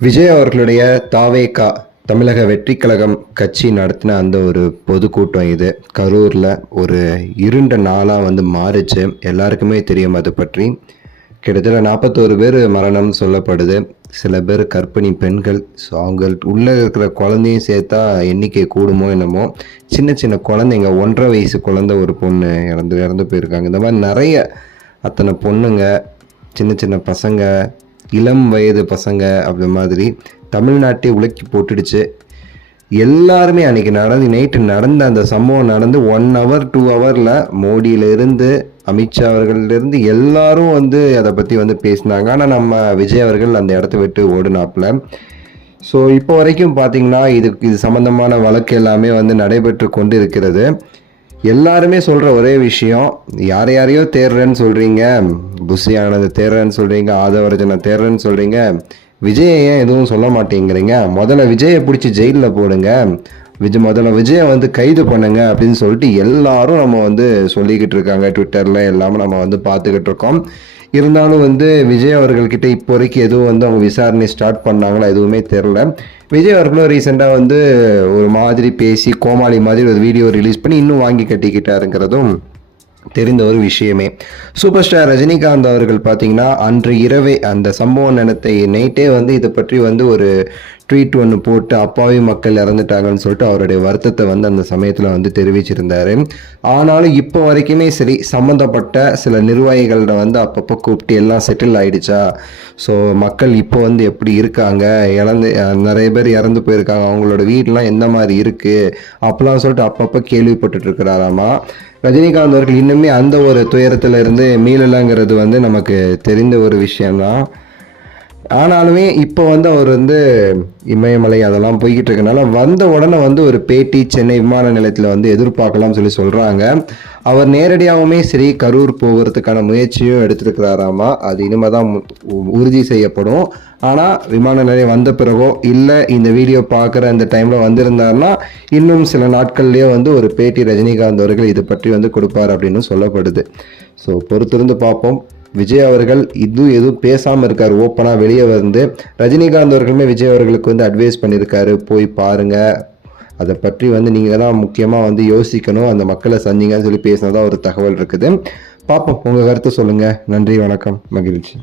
விஜய் அவர்களுடைய தாவேகா தமிழக வெற்றி கழகம் கட்சி நடத்தின அந்த ஒரு பொதுக்கூட்டம் இது கரூரில் ஒரு இருண்ட நாளாக மாறுச்சு. எல்லாருக்குமே தெரியும் அது பற்றி. கிட்டத்தட்ட 41 பேர் மரணம் சொல்லப்படுது. சில பேர் கர்ப்பிணி பெண்கள். ஸோ அவங்க உள்ளே இருக்கிற குழந்தையும் சேர்த்தா எண்ணிக்கை கூடுமோ என்னமோ. சின்ன சின்ன குழந்தைங்க 1.5 வயசு குழந்தை ஒரு பொண்ணு இறந்து போயிருக்காங்க. இந்த மாதிரி நிறைய அத்தனை பொண்ணுங்க, சின்ன சின்ன பசங்க, இளம் வயது பசங்க அப்படி மாதிரி தமிழ்நாட்டை உலுக்கி போட்டுடுச்சு. எல்லாருமே அன்னைக்கு நைட்டு நடந்த அந்த சம்பவம் நடந்து 1 hour 2 hourல மோடியிலிருந்து அமித்ஷா அவர்களிலிருந்து எல்லாரும் அதை பற்றி பேசினாங்க. ஆனால் நம்ம விஜய் அவர்கள் அந்த இடத்த விட்டு ஓடுனாப்புல. ஸோ இப்போ வரைக்கும் பார்த்தீங்கன்னா இது சம்மந்தமான வழக்கு எல்லாமே நடைபெற்று கொண்டு இருக்கிறது. எல்லாருமே சொல்கிற ஒரே விஷயம், யாரையோ தேடுறேன்னு சொல்கிறீங்க, புஷி ஆனது தேடுறேன்னு சொல்கிறீங்க, ஆதவர்ஜனை தேடுறேன்னு சொல்கிறீங்க, விஜயை ஏன் எதுவும் சொல்ல மாட்டேங்கிறீங்க, முதல்ல விஜயை பிடிச்சி ஜெயிலில் போடுங்க, முதல்ல விஜயை கைது பண்ணுங்க அப்படின்னு சொல்லிட்டு எல்லாரும் நம்ம சொல்லிக்கிட்டு இருக்காங்க. ட்விட்டரில் எல்லாமே நம்ம பார்த்துக்கிட்டு இருக்கோம். இருந்தாலும் விஜய் அவர்கள்கிட்ட இப்போ வரைக்கும் எதுவும் அவங்க விசாரணை ஸ்டார்ட் பண்ணாங்களா எதுவுமே தெரில. விஜய் அவர்களும் ரீசெண்டாக ஒரு மாதிரி பேசி கோமாளி மாதிரி ஒரு வீடியோ ரிலீஸ் பண்ணி இன்னும் வாங்கி கட்டிக்கிட்டாருங்கிறதும் தெரிந்த ஒரு விஷயமே. சூப்பர் ஸ்டார் ரஜினிகாந்த் அவர்கள் பார்த்தீங்கன்னா அன்று இரவே அந்த சம்பவம் நடத்தை நைட்டே இதை பற்றி ஒரு ட்வீட் ஒன்று போட்டு அப்பாவி மக்கள் இறந்துட்டாங்கன்னு சொல்லிட்டு அவருடைய வருத்தத்தை அந்த சமயத்தில் தெரிவிச்சிருந்தாரு. ஆனாலும் இப்போ வரைக்குமே சரி, சம்மந்தப்பட்ட சில நிர்வாகிகளிட அப்பப்போ கூப்பிட்டு எல்லாம் செட்டில் ஆயிடுச்சா, ஸோ மக்கள் இப்போ எப்படி இருக்காங்க, நிறைய பேர் இறந்து போயிருக்காங்க, அவங்களோட வீடெலாம் எந்த மாதிரி இருக்குது அப்பெல்லாம் சொல்லிட்டு அப்பப்போ கேள்விப்பட்டுட்டு இருக்கிறாராமா. ரஜினிகாந்த் அவர்கள் இன்னுமே அந்த ஒரு துயரத்தில் இருந்து மீளலைங்கிறது நமக்கு தெரிந்த ஒரு விஷயம்தான். ஆனாலுமே இப்போ அவர் இமயமலை அதெல்லாம் போய்கிட்டு இருக்கனால வந்த உடனே ஒரு பேட்டி சென்னை விமான நிலையத்தில் எதிர்பார்க்கலாம்னு சொல்கிறாங்க. அவர் நேரடியாகவுமே சரி கரூர் போகிறதுக்கான முயற்சியும் எடுத்திருக்கிறாராமா. அது இனிமேல் தான் உறுதி செய்யப்படும். ஆனால் விமான நிலையம் வந்த பிறகோ இல்லை இந்த வீடியோ பார்க்குற அந்த டைமில் வந்திருந்தாருன்னா இன்னும் சில நாட்கள்லேயே ஒரு பேட்டி ரஜினிகாந்த் அவர்கள் இதை பற்றி கொடுப்பார் அப்படின்னு சொல்லப்படுது. ஸோ பொறுத்திருந்து பார்ப்போம். விஜய் அவர்கள் எதுவும் பேசாமல் இருக்கார். ஓப்பனாக வெளியே ரஜினிகாந்த் அவர்களுமே விஜய் அவர்களுக்கு அட்வைஸ் பண்ணியிருக்காரு, போய் பாருங்கள், அதை பற்றி நீங்கள் தான் முக்கியமாக யோசிக்கணும், அந்த மக்களை சந்திங்கன்னு சொல்லி பேசினதா ஒரு தகவல் இருக்குது. பார்ப்போம், உங்கள் கருத்து சொல்லுங்கள். நன்றி, வணக்கம், மகிழ்ச்சி.